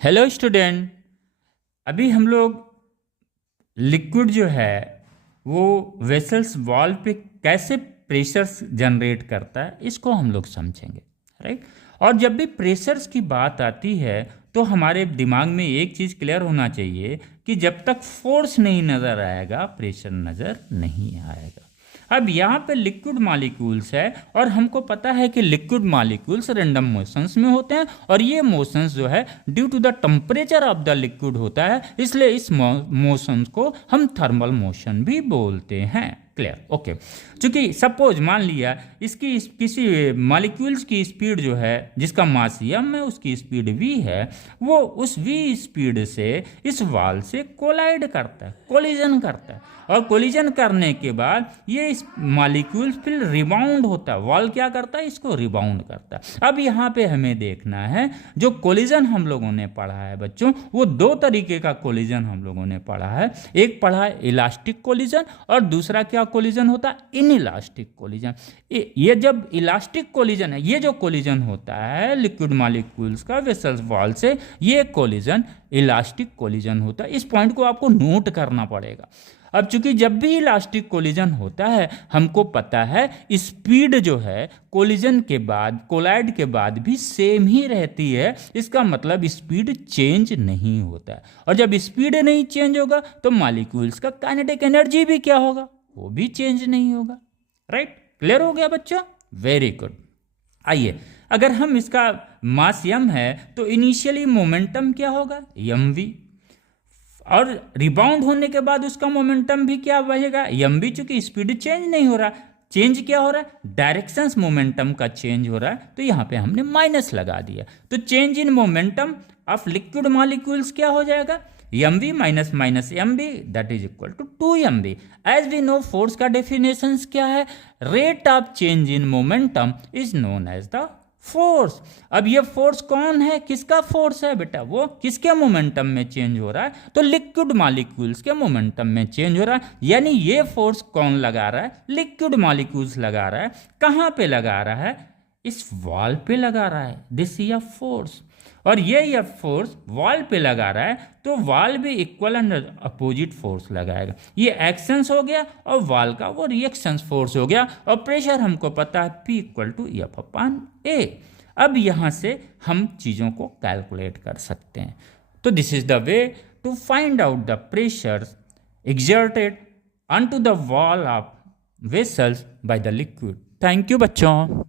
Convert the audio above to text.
Hello student. अभी हम लोग लिक्विड जो है वो वेसल्स वॉल पे कैसे प्रेशर्स जनरेट करता है इसको हम लोग समझेंगे, राइट। और जब भी प्रेशर्स की बात आती है तो हमारे दिमाग में एक चीज़ क्लियर होना चाहिए कि जब तक फोर्स नहीं नज़र आएगा प्रेशर नज़र नहीं आएगा। अब यहाँ पे लिक्विड मॉलिक्यूल्स है और हमको पता है कि लिक्विड मॉलिक्यूल्स रैंडम मोशंस में होते हैं और ये मोशंस जो है due to the temperature of the liquid होता है, इसलिए इस मोशंस को हम थर्मल मोशन भी बोलते हैं। क्लियर? ओके। चूंकि सपोज मान लिया इसकी किसी मॉलिक्यूल्स की स्पीड जो है जिसका मास m है उसकी स्पीड v है, वो उस v स्पीड से इस वॉल से कोलाइड करता है, कोलिजन करता है और कोलिजन करने के बाद ये इस मॉलिक्यूल्स फिर रिबाउंड होता है। वॉल क्या करता है? इसको रिबाउंड करता है। अब यहाँ पे हमें देखना है जो कोलिजन हम लोगों ने पढ़ा है बच्चों, वो दो तरीके का कोलिजन हम लोगों ने पढ़ा है। एक पढ़ा है इलास्टिक कोलिजन और दूसरा क्या कोलिजन होता है? Inelastic collision. ये जब इलास्टिक कोलिजन है, ये जो कोलिजन होता है लिक्विड मॉलिक्यूल्स का वेसल्स वॉल से, ये कोलिजन इलास्टिक कोलिजन होता है। इस पॉइंट को आपको नोट करना पड़ेगा। अब चूंकि जब भी इलास्टिक कोलिजन होता है हमको पता है स्पीड जो है कोलिजन के बाद, कोलाइड के बाद भी सेम ही रहती है। इसका मतलब स्पीड चेंज नहीं होता है और जब स्पीड नहीं चेंज होगा तो मॉलिक्यूल्स का काइनेटिक एनर्जी भी क्या होगा? वो भी चेंज नहीं होगा। राइट? क्लियर हो गया बच्चों? Very good. आइए, अगर हम इसका मास m है तो इनिशियली मोमेंटम क्या होगा? mv। और रिबाउंड होने के बाद उसका मोमेंटम भी क्या बढ़ेगा? mv। चूंकि स्पीड चेंज नहीं हो रहा, चेंज क्या हो रहा है? डायरेक्शंस मोमेंटम का चेंज हो रहा है, तो यहाँ पे हमने माइनस लगा दिया। तो change in momentum of liquid molecules क्या हो जाएगा? mv minus minus mv that is equal to 2mv। As we know force का डेफिनेशन क्या है? Rate of change in momentum is known as the force. अब ये फोर्स कौन है? किसका फोर्स है बेटा? वो किसके मोमेंटम में चेंज हो रहा है? तो लिक्विड मॉलिक्यूल्स के मोमेंटम में चेंज हो रहा है। यानी ये फोर्स कौन लगा रहा है? लिक्विड मॉलिक्यूल्स लगा रहा है। कहाँ पे लगा रहा है? इस वॉल पे लगा रहा है। This is a force. और ये फोर्स वॉल पे लगा रहा है तो वॉल भी इक्वल एंड अपोजिट फोर्स लगाएगा। ये एक्शंस हो गया और वॉल का वो रिएक्शंस फोर्स हो गया। और प्रेशर हमको पता है P equal to F upon A. अब यहाँ से हम चीज़ों को कैलकुलेट कर सकते हैं। तो this is the way to find out the pressure exerted onto the wall of vessels by the liquid. Thank you बच्चों।